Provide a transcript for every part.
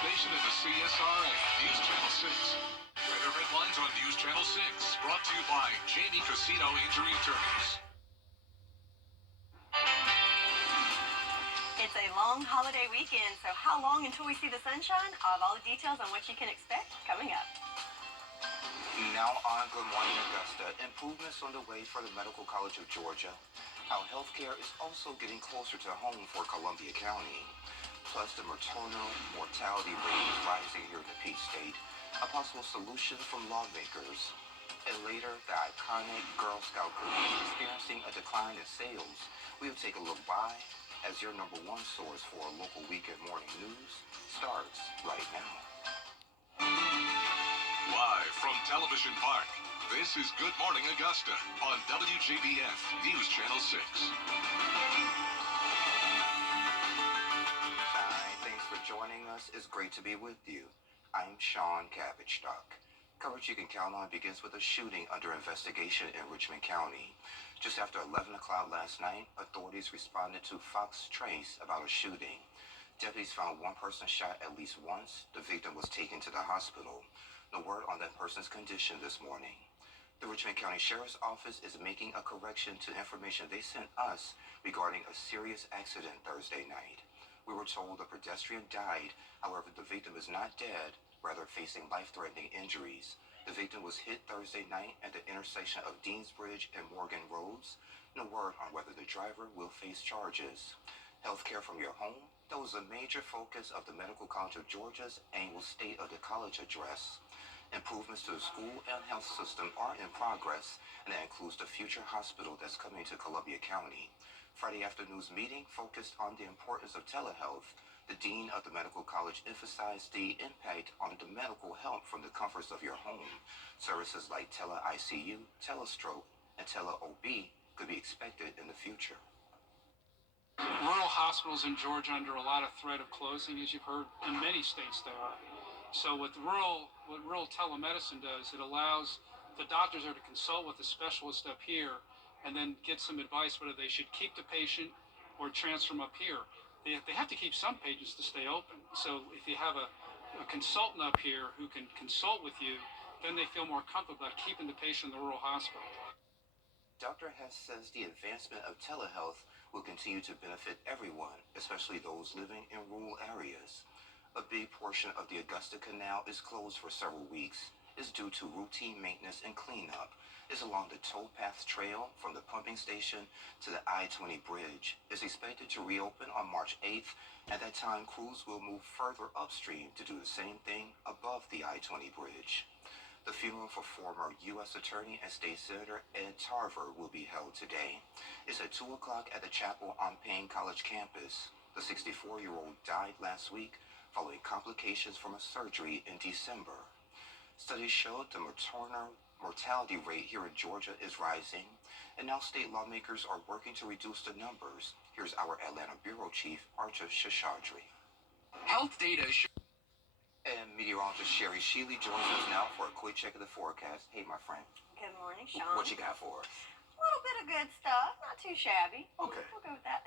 station in the CSRA, News Channel 6. Weather headlines on News Channel 6, brought to you by Jamie Casino Injury Attorneys. It's a long holiday weekend, so how long until we see the sunshine? I'll have all the details on what you can expect coming up. Now on Good Morning Augusta, improvements on the way for the Medical College of Georgia. How healthcare is also getting closer to home for Columbia County. Plus, the maternal mortality rate is rising here in the Peach State. A possible solution from lawmakers. And later, the iconic Girl Scout group is experiencing a decline in sales. We'll take a look why, as your number one source for local weekend morning news starts right now. Live from Television Park, this is Good Morning Augusta on WJBF News Channel 6. Joining us. It's great to be with you. I'm Sean Cabbage-Stock. Coverage you can count on begins with a shooting under investigation in Richmond County. Just after 11 o'clock last night, authorities responded to Fox Trace about a shooting. Deputies found one person shot at least once. The victim was taken to the hospital. No word on that person's condition this morning. The Richmond County Sheriff's Office is making a correction to information they sent us regarding a serious accident Thursday night. We were told the pedestrian died. However, the victim is not dead, rather facing life-threatening injuries. The victim was hit Thursday night at the intersection of Deansbridge and Morgan Roads. No word on whether the driver will face charges. Healthcare from your home? That was a major focus of the Medical College of Georgia's annual State of the College address. Improvements to the school and health system are in progress, and that includes the future hospital that's coming to Columbia County. Friday afternoon's meeting focused on the importance of telehealth. The dean of the medical college emphasized the impact on the medical help from the comforts of your home. Services like tele-ICU, telestroke, and tele-OB could be expected in the future. Rural hospitals in Georgia under a lot of threat of closing, as you've heard. In many states they are. So what rural telemedicine does, it allows the doctors are to consult with the specialist up here and then get some advice whether they should keep the patient or transfer them up here. They have to keep some patients to stay open. So if you have a consultant up here who can consult with you, then they feel more comfortable about keeping the patient in the rural hospital. Dr. Hess says the advancement of telehealth will continue to benefit everyone, especially those living in rural areas. A big portion of the Augusta Canal is closed for several weeks. It's due to routine maintenance and cleanup. It's along the towpath trail from the pumping station to the I-20 bridge. It's expected to reopen on March 8th. At that time, crews will move further upstream to do the same thing above the I-20 bridge. The funeral for former U.S. Attorney and State Senator Ed Tarver will be held today. It's at 2 o'clock at the chapel on Payne College campus. The 64-year-old died last week following complications from a surgery in December. Studies showed the maternal mortality rate here in Georgia is rising, and now state lawmakers are working to reduce the numbers. Here's our Atlanta Bureau Chief, Archer Shashadri. Health data And meteorologist Sherry Sheely joins us now for a quick check of the forecast. Hey, my friend. Good morning, Sean. What you got for us? A little bit of good stuff, not too shabby. Okay. We'll go with that.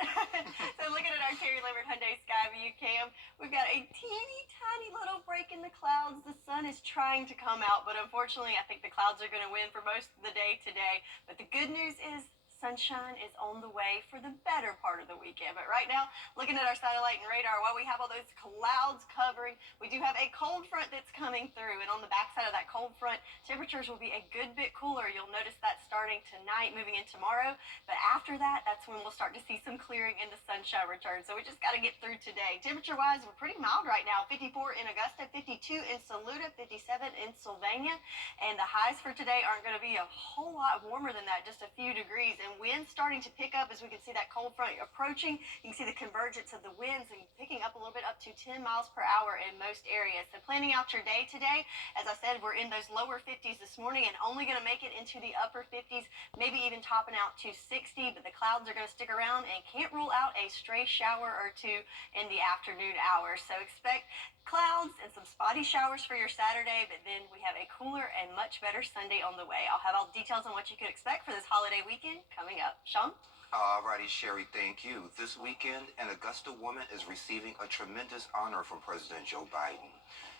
So looking at our Terry Lambert Hyundai Skyview cam, we've got a teeny tiny little break in the clouds. The sun is trying to come out, but unfortunately I think the clouds are going to win for most of the day today. But the good news is sunshine is on the way for the better part of the weekend. But right now, looking at our satellite and radar, while we have all those clouds covering, we do have a cold front that's coming through. And on the backside of that cold front, temperatures will be a good bit cooler. You'll notice that starting tonight, moving in tomorrow. But after that, that's when we'll start to see some clearing and the sunshine return. So we just got to get through today. Temperature-wise, we're pretty mild right now. 54 in Augusta, 52 in Saluda, 57 in Sylvania. And the highs for today aren't going to be a whole lot warmer than that, just a few degrees. And winds starting to pick up as we can see that cold front approaching. You can see the convergence of the winds and picking up a little bit up to 10 miles per hour in most areas. So planning out your day today, as I said, we're in those lower 50s this morning and only going to make it into the upper 50s, maybe even topping out to 60, but the clouds are going to stick around and can't rule out a stray shower or two in the afternoon hours. So expect clouds and some spotty showers for your Saturday, but then we have a cooler and much better Sunday on the way. I'll have all the details on what you can expect for this holiday weekend coming up. Sean? Alrighty, Sherry, thank you. This weekend, an Augusta woman is receiving a tremendous honor from President Joe Biden.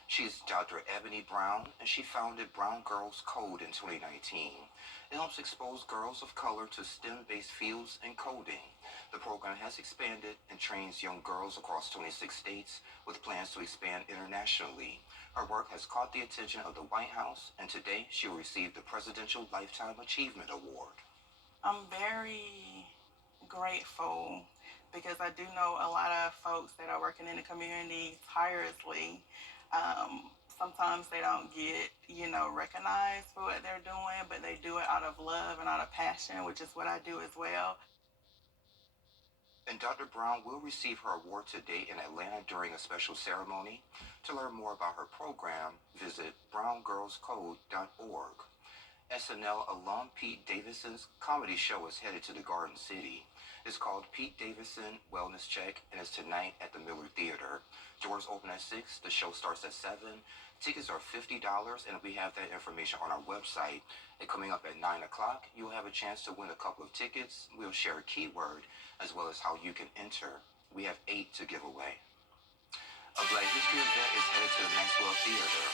She's Dr. Ebony Brown, and she founded Brown Girls Code in 2019. It helps expose girls of color to STEM-based fields and coding. The program has expanded and trains young girls across 26 states with plans to expand internationally. Her work has caught the attention of the White House, and today she will receive the Presidential Lifetime Achievement Award. I'm very grateful because I do know a lot of folks that are working in the community tirelessly. Sometimes they don't get, recognized for what they're doing, but they do it out of love and out of passion, which is what I do as well. And Dr. Brown will receive her award today in Atlanta during a special ceremony. To learn more about her program, visit browngirlscode.org. SNL alum Pete Davidson's comedy show is headed to the Garden City. It's called Pete Davidson Wellness Check, and it's tonight at the Miller Theater. Doors open at 6. The show starts at 7. Tickets are $50, and we have that information on our website. And coming up at 9 o'clock, you'll have a chance to win a couple of tickets. We'll share a keyword, as well as how you can enter. We have 8 to give away. A Black History event is headed to the Maxwell Theater.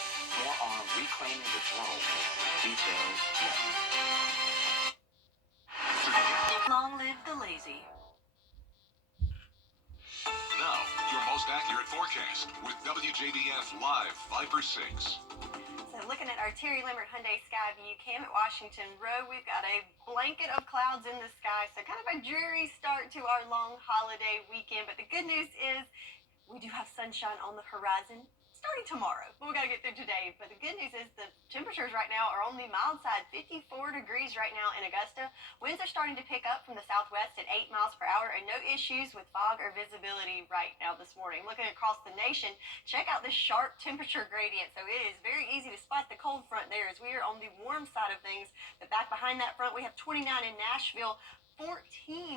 More on Reclaiming the Throne. Details next. Long live the lazy. Now, your most accurate forecast with WJBF Live Viper 6. So looking at our Terry Limerick Hyundai Skyview cam at Washington Road, we've got a blanket of clouds in the sky, so kind of a dreary start to our long holiday weekend. But the good news is we do have sunshine on the horizon starting tomorrow, but we got to get through today. But the good news is the temperatures right now are on the mild side, 54 degrees right now in Augusta. Winds are starting to pick up from the southwest at 8 miles per hour, and no issues with fog or visibility right now this morning. Looking across the nation, check out this sharp temperature gradient. So it is very easy to spot the cold front there as we are on the warm side of things. But back behind that front, we have 29 in Nashville, 14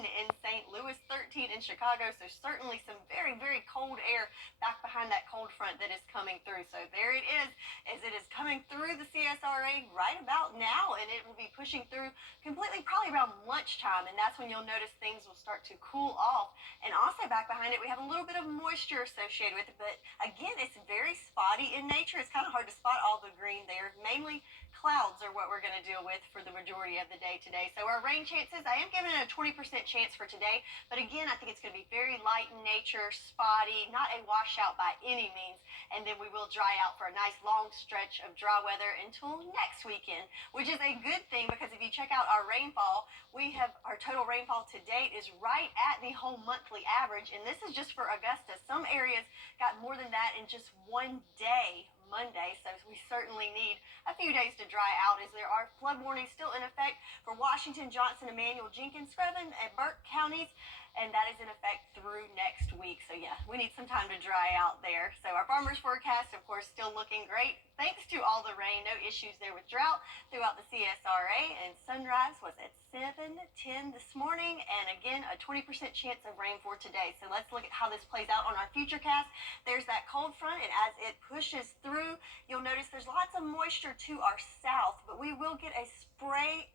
in St. Louis, 13 in Chicago. So certainly some very, very cold air back behind that cold front that is coming through. So there it is, as it is coming through the CSRA right about now, and it will be pushing through completely probably around lunchtime, and that's when you'll notice things will start to cool off. And also back behind it, we have a little bit of moisture associated with it, but again, it's very spotty in nature. It's kind of hard to spot all the green there. Mainly clouds are what we're going to deal with for the majority of the day today. So our rain chances, I am giving it a 20% chance for today, but again, I think it's going to be very light in nature, spotty, not a washout by any means, and then we will dry out for a nice long stretch of dry weather until next weekend, which is a good thing because if you check out our rainfall, we have our total rainfall to date is right at the whole monthly average, and this is just for Augusta. Some areas got more than that in just one day, Monday, so we certainly need a few days to dry out as there are flood warnings still in effect for Washington, Johnson, Emmanuel, Jenkins, Screven, and Burke counties, and that is in effect through next week. So yeah, we need some time to dry out there. So our farmers forecast, of course, still looking great thanks to all the rain. No issues there with drought throughout the CSRA, and sunrise was at 7:10 this morning, and again a 20% chance of rain for today. So let's look at how this plays out on our futurecast. There's that cold front, and as it pushes through, you'll notice there's lots of moisture to our south, but we will get a stray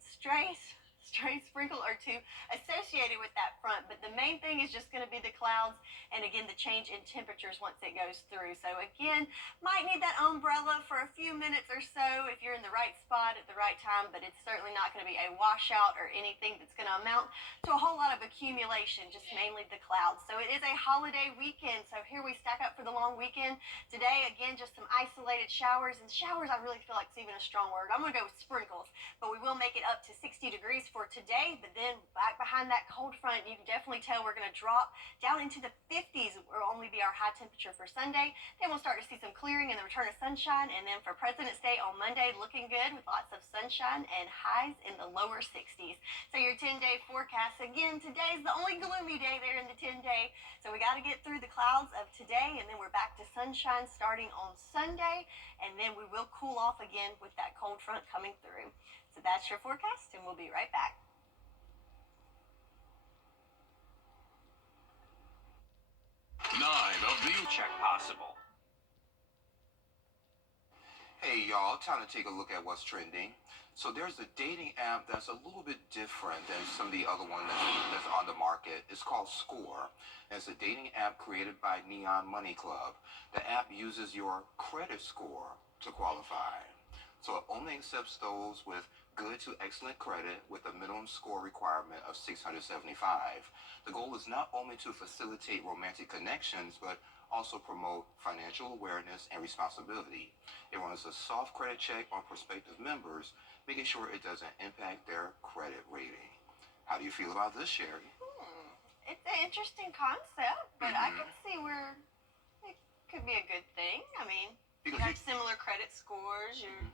sprinkle or two associated with that front. But the main thing is just going to be the clouds, and again the change in temperatures once it goes through. So again, might need that umbrella for a few minutes or so if you're in the right spot at the right time, but it's certainly not going to be a washout or anything that's going to amount to a whole lot of accumulation, just mainly the clouds. So it is a holiday weekend, so here we stack up for the long weekend. Today, again, just some isolated showers, and showers I really feel like it's even a strong word. I'm going to go with sprinkles, but we will make it up to 60 degrees for today. But then back behind that cold front, you can definitely tell we're going to drop down into the 50s will only be our high temperature for Sunday. Then we'll start to see some clearing and the return of sunshine, and then for President's Day on Monday, looking good with lots of sunshine and highs in the lower 60s. So your 10-day forecast, again, today's the only gloomy day there in the 10-day, so we got to get through the clouds of today, and then we're back to sunshine starting on Sunday, and then we will cool off again with that cold front coming through. So that's your forecast, and we'll be right back. 9 of the check possible. Hey y'all, time to take a look at what's trending. So there's a dating app that's a little bit different than some of the other ones that's on the market. It's called Score. And it's a dating app created by Neon Money Club. The app uses your credit score to qualify. So it only accepts those with good to excellent credit with a minimum score requirement of 675. The goal is not only to facilitate romantic connections, but also promote financial awareness and responsibility. It runs a soft credit check on prospective members, making sure it doesn't impact their credit rating. How do you feel about this, Sherry? It's an interesting concept, but I can see where it could be a good thing. I mean, Because you have similar credit scores. and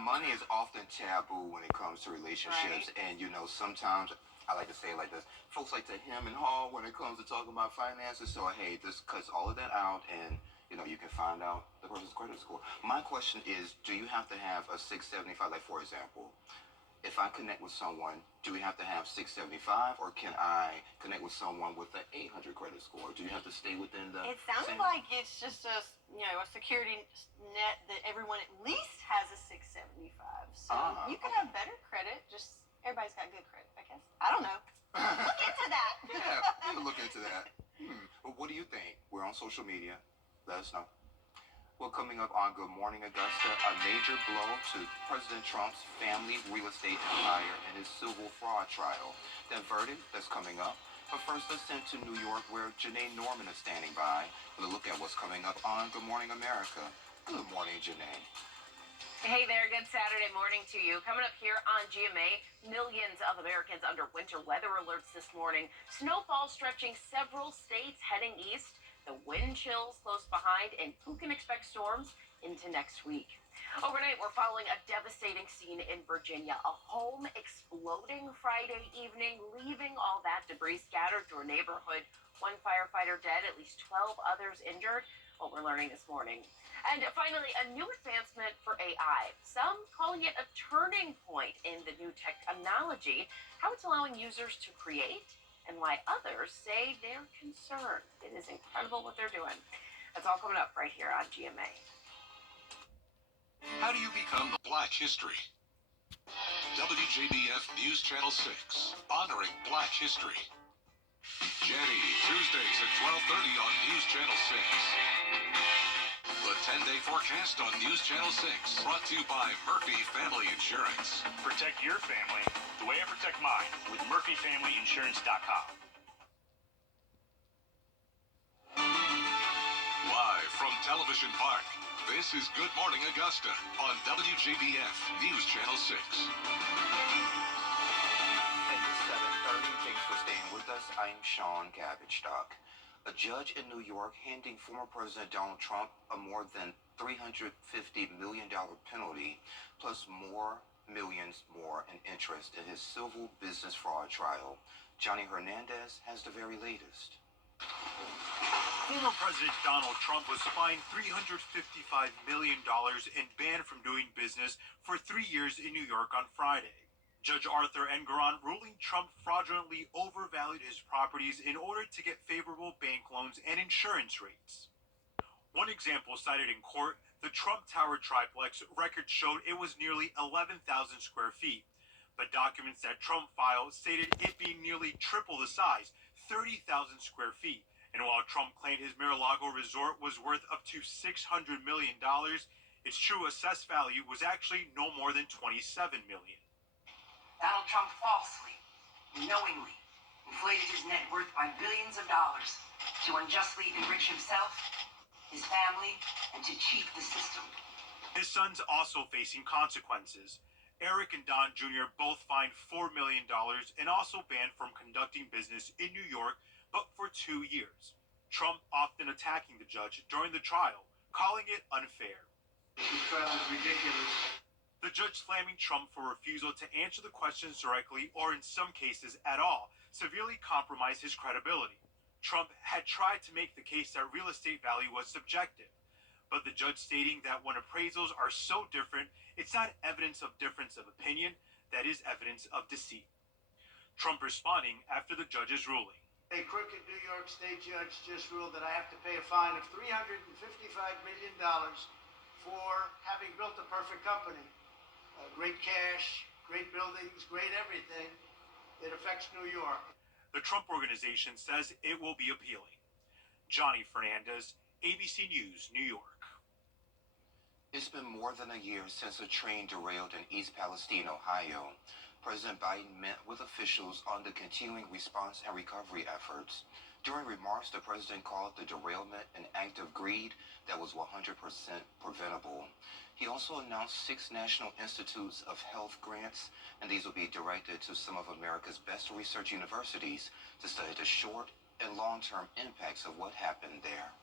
money is often taboo when it comes to relationships. Right. And sometimes I like to say it like this: folks like to hem and haw when it comes to talking about finances. So hey, this cuts all of that out, and you can find out the person's credit score. My question is, do you have to have a 675? Like for example, if I connect with someone, do we have to have 675, or can I connect with someone with an 800 credit score? Do you have to stay within the? It sounds same- like it's just a security net that everyone at least has a 675. So you could have better credit. Just everybody's got good credit, I guess. I don't know. Look into that. Yeah, we can look into that. Well, what do you think? We're on social media. Let us know. Well, coming up on Good Morning Augusta, a major blow to President Trump's family real estate empire and his civil fraud trial. That verdict that's coming up. But first, let's send to New York, where Janae Norman is standing by with a look at what's coming up on Good Morning America. Good morning, Janae. Hey there, good Saturday morning to you. Coming up here on GMA, millions of Americans under winter weather alerts this morning. Snowfall stretching several states heading east. The wind chills close behind, and who can expect storms into next week? Overnight, we're following a devastating scene in Virginia. A home exploding Friday evening, leaving all that debris scattered through a neighborhood. One firefighter dead, at least 12 others injured. What we're learning this morning. And finally, a new advancement for AI. Some calling it a turning point in the new technology, how it's allowing users to create, and why others say they're concerned. It is incredible what they're doing. That's all coming up right here on GMA. How do you become the Black History? WJBF News Channel 6, honoring Black history. Jenny, Tuesdays at 12:30 on News Channel 6. The 10-day forecast on News Channel 6, brought to you by Murphy Family Insurance. Protect your family the way I protect mine with MurphyFamilyInsurance.com. Live from Television Park, this is Good Morning Augusta on WJBF News Channel 6. At 7:30, thanks for staying with us. I'm Sean Cabbage. A judge in New York handing former President Donald Trump a more than $350 million penalty, plus millions more in interest in his civil business fraud trial. Johnny Hernandez has the very latest. Former President Donald Trump was fined $355 million and banned from doing business for 3 years in New York on Friday. Judge Arthur Engoron ruling Trump fraudulently overvalued his properties in order to get favorable bank loans and insurance rates. One example cited in court, the Trump Tower triplex record showed it was nearly 11,000 square feet. But documents that Trump filed stated it being nearly triple the size, 30,000 square feet. And while Trump claimed his Mar-a-Lago resort was worth up to $600 million, its true assessed value was actually no more than $27 million. Donald Trump falsely, knowingly, inflated his net worth by billions of dollars to unjustly enrich himself, his family, and to cheat the system. His son's also facing consequences. Eric and Don Jr. both fined $4 million and also banned from conducting business in New York, but for 2 years. Trump often attacking the judge during the trial, calling it unfair. This trial is ridiculous. The judge slamming Trump for refusal to answer the questions directly or in some cases at all, severely compromised his credibility. Trump had tried to make the case that real estate value was subjective, but the judge stating that when appraisals are so different, it's not evidence of difference of opinion, that is evidence of deceit. Trump responding after the judge's ruling. A crooked New York State judge just ruled that I have to pay a fine of $355 million for having built a perfect company. Great cash, great buildings, great everything. It affects New York. The Trump Organization says it will be appealing. Johnny Fernandez, ABC News, New York. It's been more than a year since a train derailed in East Palestine, Ohio. President Biden met with officials on the continuing response and recovery efforts. During remarks, the president called the derailment an act of greed that was 100% preventable. He also announced 6 National Institutes of Health grants, and these will be directed to some of America's best research universities to study the short and long-term impacts of what happened there.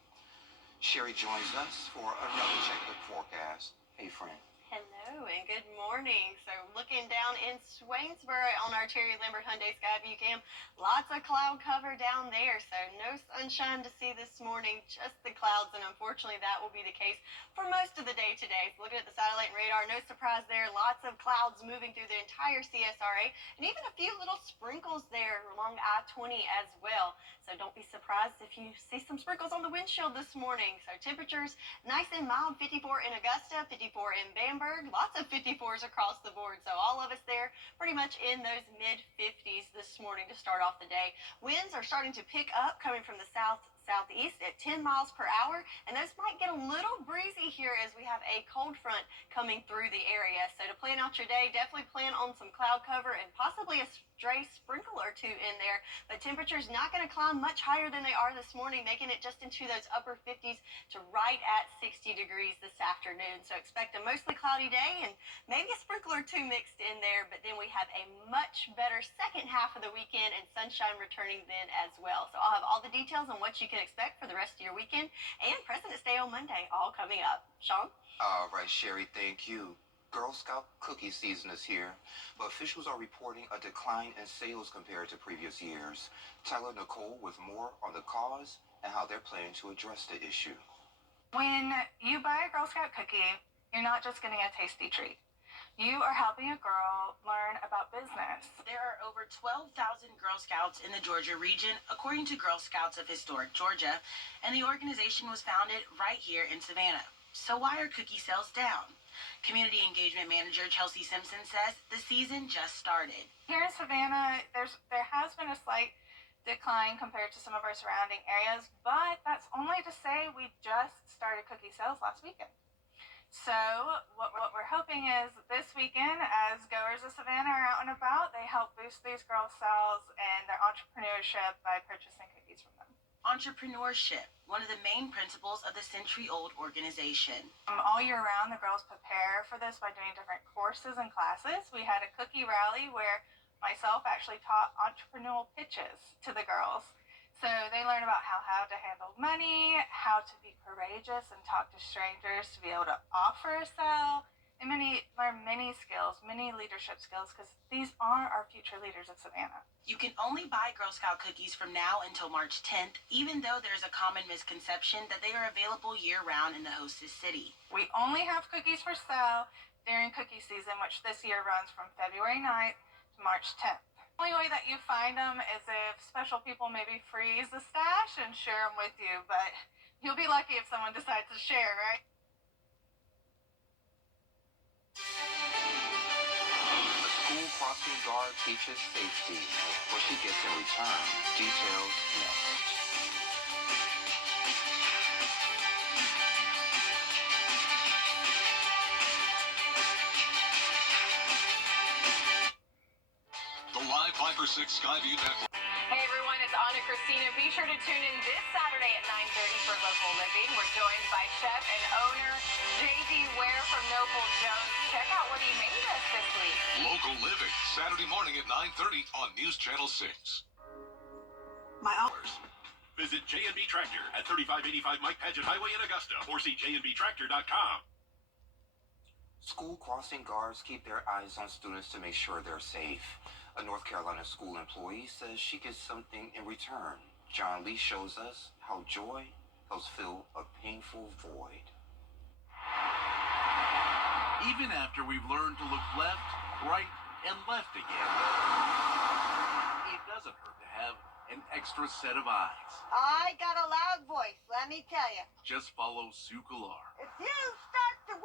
Sherry joins us for another check of the forecast. Hey, friend. Hello and good morning. So looking down in Swainsboro on our Terry Lambert Hyundai Skyview cam, lots of cloud cover down there. So no sunshine to see this morning, just the clouds. And unfortunately, that will be the case for most of the day today. So looking at the satellite and radar, no surprise there. Lots of clouds moving through the entire CSRA and even a few little sprinkles there along I-20 as well. So don't be surprised if you see some sprinkles on the windshield this morning. So temperatures nice and mild, 54 in Augusta, 54 in Bamberg, lots of 54s across the board. So all of us there pretty much in those mid-50s this morning to start off the day. Winds are starting to pick up coming from the southeast at 10 miles per hour, and those might get a little breezy here as we have a cold front coming through the area. So to plan out your day, definitely plan on some cloud cover and possibly a stray sprinkle or two in there, but temperatures not going to climb much higher than they are this morning, making it just into those upper 50s to right at 60 degrees this afternoon. So expect a mostly cloudy day and maybe a sprinkle or two mixed in there, but then we have a much better second half of the weekend and sunshine returning then as well. So I'll have all the details on what you can expect for the rest of your weekend and President's Day on Monday all coming up. Sean? All right, Sherry, thank you. Girl Scout cookie season is here, but officials are reporting a decline in sales compared to previous years. Tyler Nicole with more on the cause and how they're planning to address the issue. When you buy a Girl Scout cookie, you're not just getting a tasty treat. You are helping a girl learn about business. There are over 12,000 Girl Scouts in the Georgia region, according to Girl Scouts of Historic Georgia, and the organization was founded right here in Savannah. So why are cookie sales down? Community Engagement Manager Chelsea Simpson says the season just started. Here in Savannah, there has been a slight decline compared to some of our surrounding areas, but that's only to say we just started cookie sales last weekend. So what we're hoping is this weekend, as goers of Savannah are out and about, they help boost these girls' sales and their entrepreneurship by purchasing cookies from them. Entrepreneurship, one of the main principles of the century-old organization. All year round, the girls prepare for this by doing different courses and classes. We had a cookie rally where myself actually taught entrepreneurial pitches to the girls. So they learn about how to handle money, how to be courageous and talk to strangers to be able to offer a sale, and learn many skills, many leadership skills, because these are our future leaders of Savannah. You can only buy Girl Scout cookies from now until March 10th, even though there's a common misconception that they are available year-round in the hostess city. We only have cookies for sale during cookie season, which this year runs from February 9th to March 10th. The only way that you find them is if special people maybe freeze the stash and share them with you, but you'll be lucky if someone decides to share, right? A school crossing guard teaches safety. What she gets in return. Details next. The live 5 for 6 Skyview Network. Hey everyone, it's Anna Christina. Be sure to tune in this Saturday at 9:30 for Local Living. We're joined by chef and owner J.D. Ware from Noble Jones. Check out what he made us this week. Local Living, Saturday morning at 9:30 on News Channel 6. Visit J&B Tractor at 3585 Mike Paget Highway in Augusta or see jnbtractor.com. School crossing guards keep their eyes on students to make sure they're safe. A North Carolina school employee says she gets something in return. John Lee shows us how joy helps fill a painful void. Even after we've learned to look left, right, and left again, it doesn't hurt to have an extra set of eyes. I got a loud voice, let me tell you. Just follow Sue Galar. If you start to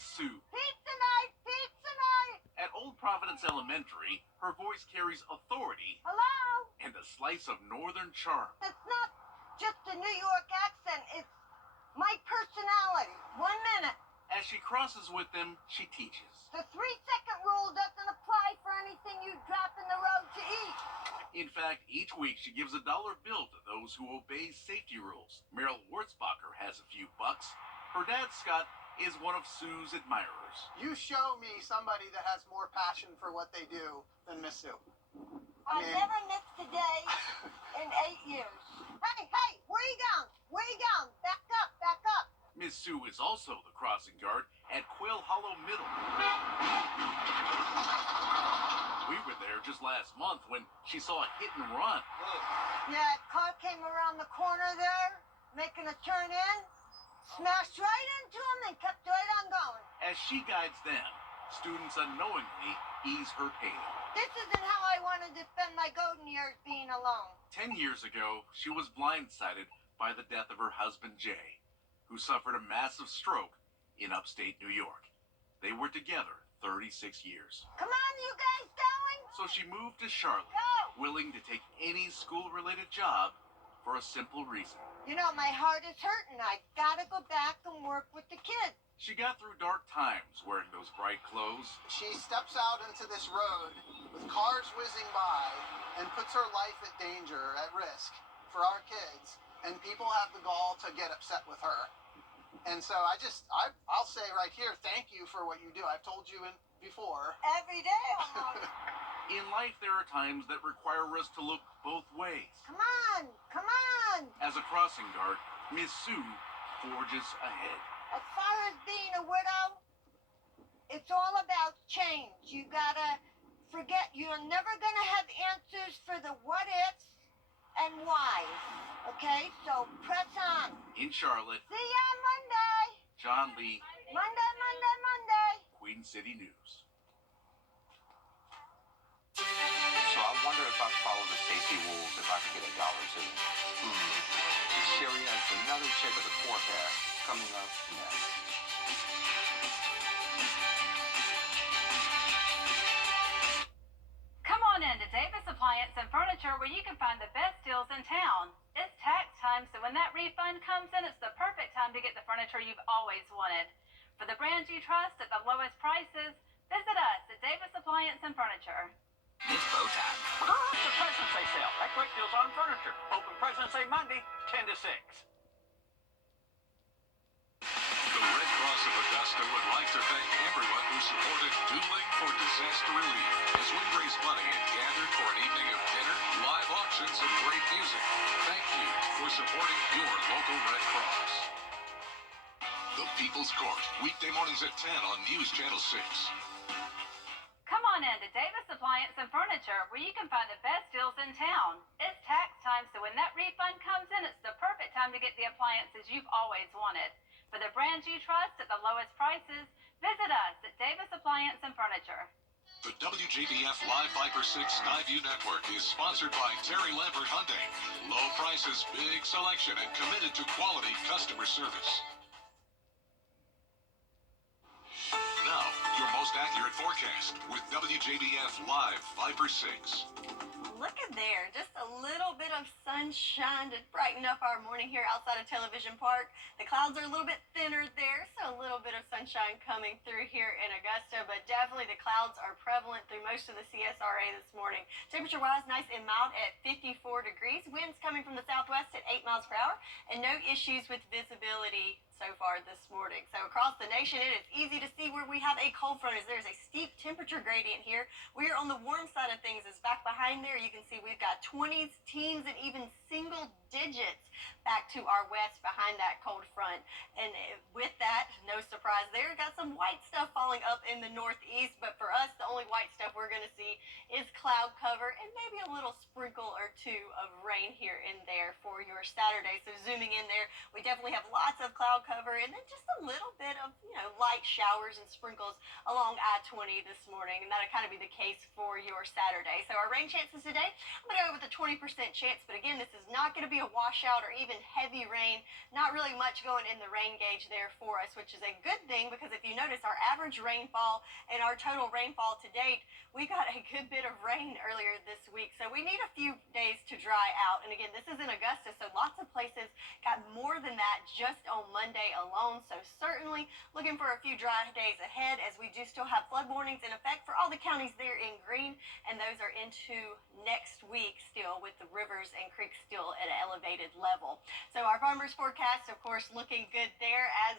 Sue. Pizza night! Pizza night! At Old Providence Elementary, her voice carries authority Hello? and a slice of northern charm. It's not just a New York accent, it's my personality. 1 minute. As she crosses with them, she teaches. The 3-second rule doesn't apply for anything you drop in the road to eat. In fact, each week she gives a $1 bill to those who obey safety rules. Meryl Wurzbacher has a few bucks. Her dad, Scott, is one of Sue's admirers. You show me somebody that has more passion for what they do than Miss Sue. I never missed a day in 8 years. Hey, where you going? Where you going? Back up, back up. Miss Sue is also the crossing guard at Quail Hollow Middle. We were there just last month when she saw a hit and run. Yeah, car came around the corner there, making a turn in, smashed right into him and kept right on going. As she guides them, students unknowingly ease her pain. This isn't how I wanted to spend my golden years being alone. 10 years ago, she was blindsided by the death of her husband, Jay, who suffered a massive stroke in upstate New York. They were together 36 years. Come on, you guys going? So she moved to Charlotte, willing to take any school-related job for a simple reason. You know, my heart is hurting. I gotta go back and work with the kids. She got through dark times wearing those bright clothes. She steps out into this road with cars whizzing by and puts her life at danger, at risk for our kids, and people have the gall to get upset with her. And so I'll say right here, thank you for what you do. I've told you before. Every day almost. In life, there are times that require us to look both ways. Come on. As a crossing guard, Miss Sue forges ahead. As far as being a widow, it's all about change. You gotta forget you're never gonna have answers for the what ifs and whys. Okay, so press on. In Charlotte, See ya on Monday. John Lee, Monday. Queen City News. So I wonder if I follow the safety rules if I can get $1 too. Sherry has another check of the forecast coming up next. Come on in to Davis Appliance and Furniture where you can find the best deals in town. It's tax time, so when that refund comes in, it's the perfect time to get the furniture you've always wanted. For the brands you trust at the lowest prices, visit us at Davis Appliance and Furniture. It's bow time. It's the President's Day sale at Great Deals on Furniture. Open President's Day Monday, 10 to 6. The Red Cross of Augusta would like to thank everyone who supported Dueling for Disaster Relief as we raise money and gathered for an evening of dinner, live auctions, and great music. Thank you for supporting your local Red Cross. The People's Court, weekday mornings at 10 on News Channel 6. Come on in to Davis Appliance and Furniture where you can find the best deals in town. It's tax time, so when that refund comes in, it's the perfect time to get the appliances you've always wanted. For the brands you trust at the lowest prices, visit us at Davis Appliance and Furniture. The WJBF Live Viper 6 Skyview Network is sponsored by Terry Lambert Hyundai. Low prices, big selection, and committed to quality customer service. Now, your most accurate forecast with WJBF Live Viper 6. Look at there, just a little bit of sunshine to brighten up our morning here outside of Television Park. The clouds are a little bit thinner there, so a little bit of sunshine coming through here in Augusta, but definitely the clouds are prevalent through most of the CSRA this morning. Temperature-wise, nice and mild at 54 degrees. Winds coming from the southwest at 8 miles per hour, and no issues with visibility so far this morning. So across the nation, it is easy to see where we have a cold front as there's a steep temperature gradient here. We are on the warm side of things as back behind there, you can see we've got 20s, teens, and even single digits back to our west behind that cold front. And with that, no surprise there, got some white stuff falling up in the northeast, but for us, the only white stuff we're going to see is cloud cover and maybe a little sprinkle or two of rain here and there for your Saturday. So zooming in there, we definitely have lots of cloud cover and then just a little bit of, light showers and sprinkles along I-20 this morning, and that'll kind of be the case for your Saturday. So our rain chances today, I'm going to go with a 20% chance, but again, this is is not going to be a washout or even heavy rain. Not really much going in the rain gauge there for us, which is a good thing because if you notice our average rainfall and our total rainfall to date, we got a good bit of rain earlier this week. So we need a few days to dry out. And again, this is in Augusta, so lots of places got more than that just on Monday alone. So certainly looking for a few dry days ahead as we do still have flood warnings in effect for all the counties there in green, and those are into next week still with the rivers and creeks still at an elevated level. So our farmers forecast, of course, looking good there as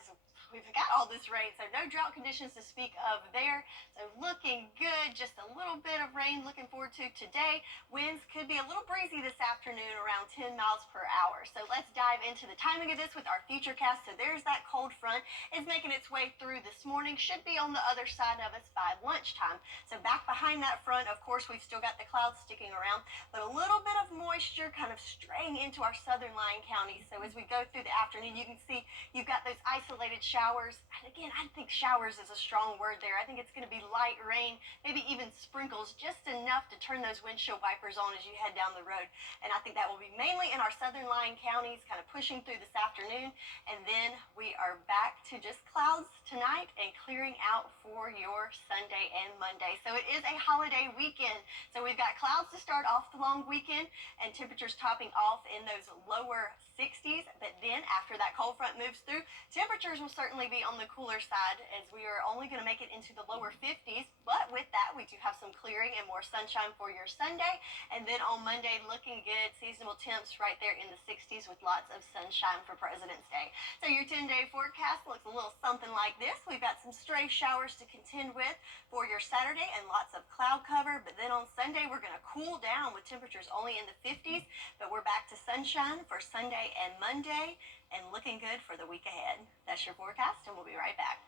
we've got all this rain, so no drought conditions to speak of there. So looking good, just a little bit of rain looking forward to today. Winds could be a little breezy this afternoon, around 10 miles per hour. So let's dive into the timing of this with our futurecast. So there's that cold front. It's making its way through this morning. Should be on the other side of us by lunchtime. So back behind that front, of course, we've still got the clouds sticking around, but a little bit of moisture kind of straying into our southern lying counties. So as we go through the afternoon, you can see you've got those isolated showers. And again, I think showers is a strong word there. I think it's going to be light rain, maybe even sprinkles, just enough to turn those windshield wipers on as you head down the road. And I think that will be mainly in our southern lying counties, kind of pushing through this afternoon. And then we are back to just clouds tonight and clearing out for your Sunday and Monday. So it is a holiday weekend. So we've got clouds to start off the long weekend and temperatures topping off in those lower 60s. But then after that cold front moves through, temperatures will certainly be on the cooler side as we are only going to make it into the lower 50s. But with that, we do have some clearing and more sunshine for your Sunday. And then on Monday, looking good, seasonal temps right there in the 60s with lots of sunshine for President's Day. So your 10-day forecast looks a little something like this. We've got some stray showers to contend with for your Saturday and lots of cloud cover. But then on Sunday, we're going to cool down with temperatures only in the 50s. But we're back to sunshine for Sunday and Monday and looking good for the week ahead. That's your forecast, and we'll be right back.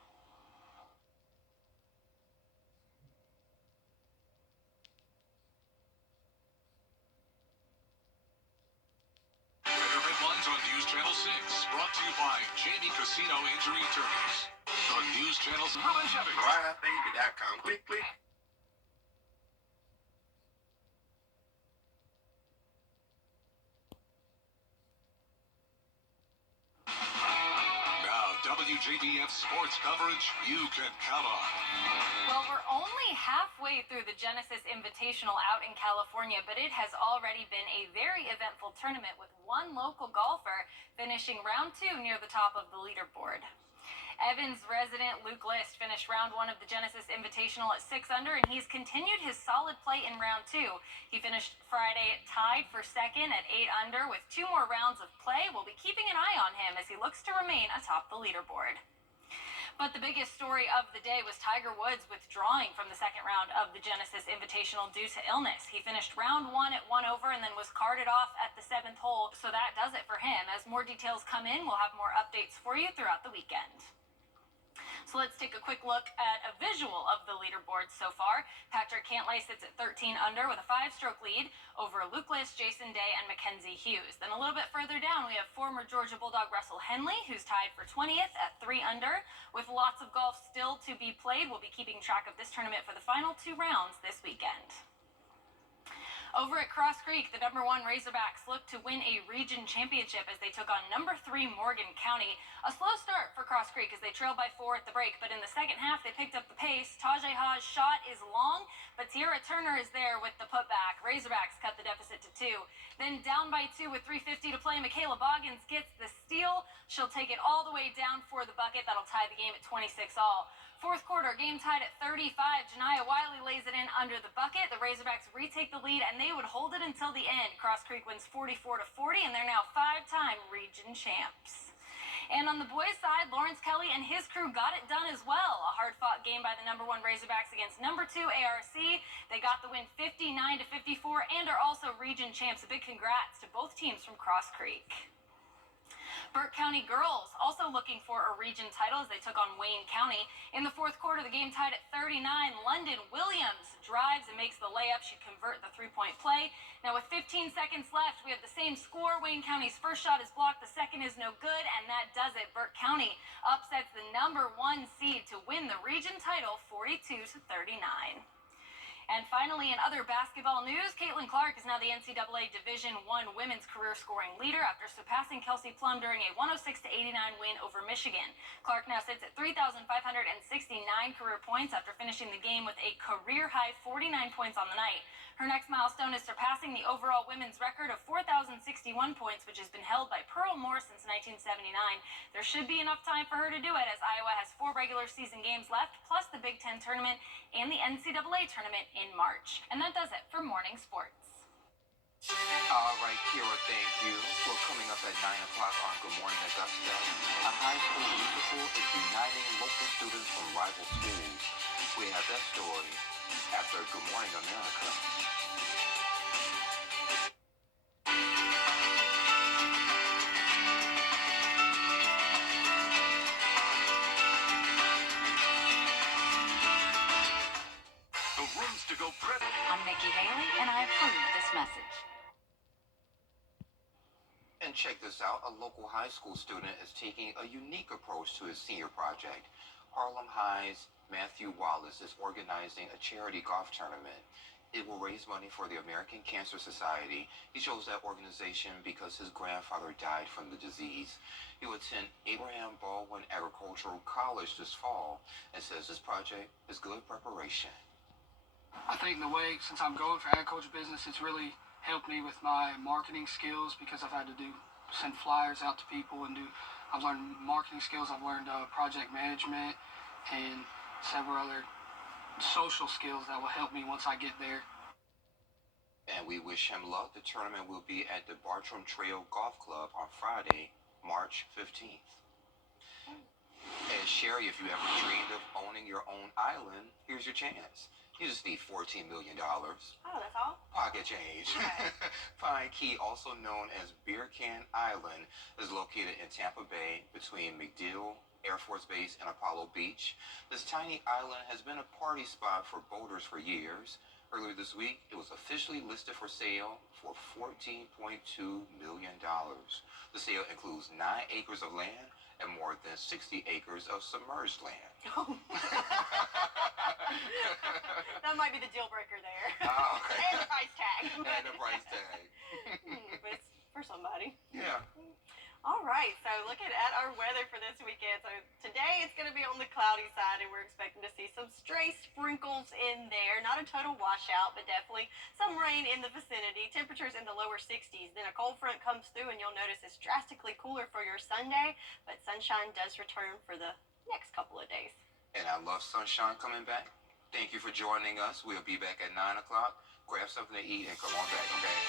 Weather headlines on News Channel 6, brought to you by Jamie Casino Injury Attorneys. On News Channel's ReliantBaby.com. Click, click. Now, WJBF sports coverage you can count on. Well, we're only halfway through the Genesis Invitational out in California, but it has already been a very eventful tournament with one local golfer finishing round 2 near the top of the leaderboard. Evans resident Luke List finished round 1 of the Genesis Invitational at 6 under, and he's continued his solid play in round 2. He finished Friday tied for second at 8 under with 2 more rounds of play. We'll be keeping an eye on him as he looks to remain atop the leaderboard. But the biggest story of the day was Tiger Woods withdrawing from the second round of the Genesis Invitational due to illness. He finished round 1 at 1 over and then was carted off at the 7th hole. So that does it for him. As more details come in, we'll have more updates for you throughout the weekend. So let's take a quick look at a visual of the leaderboard so far. Patrick Cantlay sits at 13 under with a 5-stroke lead over Luke List, Jason Day, and Mackenzie Hughes. Then a little bit further down, we have former Georgia Bulldog Russell Henley, who's tied for 20th at 3 under. With lots of golf still to be played, we'll be keeping track of this tournament for the final 2 rounds this weekend. Over at Cross Creek, the number 1 Razorbacks look to win a region championship as they took on number 3 Morgan County. A slow start for Cross Creek as they trailed by 4 at the break, but in the second half they picked up the pace. Tajay Ha's shot is long, but Tierra Turner is there with the putback. Razorbacks cut the deficit to 2. Then down by 2 with 3:50 to play, Michaela Boggins gets the steal. She'll take it all the way down for the bucket. That'll tie the game at 26 all. Fourth quarter, game tied at 35. Janiah Wiley lays it in under the bucket. The Razorbacks retake the lead, and they would hold it until the end. Cross Creek wins 44-40, and they're now 5-time region champs. And on the boys' side, Lawrence Kelly and his crew got it done as well. A hard-fought game by the number 1 Razorbacks against number 2 ARC. They got the win 59-54 and are also region champs. A big congrats to both teams from Cross Creek. Burke County girls also looking for a region title as they took on Wayne County. In the fourth quarter, the game tied at 39. London Williams drives and makes the layup. She convert the 3-point play. Now with 15 seconds left, we have the same score. Wayne County's first shot is blocked. The second is no good, and that does it. Burke County upsets the number 1 seed to win the region title 42-39. And finally, in other basketball news, Caitlin Clark is now the NCAA Division I women's career scoring leader after surpassing Kelsey Plum during a 106-89 win over Michigan. Clark now sits at 3,569 career points after finishing the game with a career-high 49 points on the night. Her next milestone is surpassing the overall women's record of 4,061 points, which has been held by Pearl Moore since 1979. There should be enough time for her to do it, as Iowa has 4 regular season games left, plus the Big Ten tournament and the NCAA tournament in March. And that does it for morning sports. All right, Kira, thank you. Well, coming up at 9 o'clock on Good Morning Augusta, a high school musical is uniting local students from rival schools. We have that story after Good Morning America. The rooms to go present. I'm Nikki Haley, and I approve this message. And check this out, a local high school student is taking a unique approach to his senior project. Harlem High's Matthew Wallace is organizing a charity golf tournament. It will raise money for the American Cancer Society. He chose that organization because his grandfather died from the disease. He will attend Abraham Baldwin Agricultural College this fall and says this project is good preparation. I think the way, since I'm going for agriculture business, it's really helped me with my marketing skills because I've had to send flyers out to people and I've learned marketing skills, I've learned project management and several other social skills that will help me once I get there. And we wish him luck. The tournament will be at the Bartram Trail Golf Club on Friday, March 15th. And Sherry, if you ever dreamed of owning your own island, here's your chance. You just need $14 million. Oh, that's all? Pocket change. Okay. Pine Key, also known as Beer Can Island, is located in Tampa Bay between MacDill Air Force Base and Apollo Beach. This tiny island has been a party spot for boaters for years. Earlier this week, it was officially listed for sale for $14.2 million. The sale includes 9 acres of land and more than 60 acres of submerged land. Oh. That might be the deal breaker there. Oh, okay. And the price tag. And the price tag. But it's for somebody. Yeah. All right, so looking at our weather for this weekend. So today it's going to be on the cloudy side, and we're expecting to see some stray sprinkles in there. Not a total washout, but definitely some rain in the vicinity. Temperatures in the lower 60s. Then a cold front comes through, and you'll notice it's drastically cooler for your Sunday, but sunshine does return for the next couple of days. And I love sunshine coming back. Thank you for joining us. We'll be back at 9 o'clock. Grab something to eat and come on back, okay?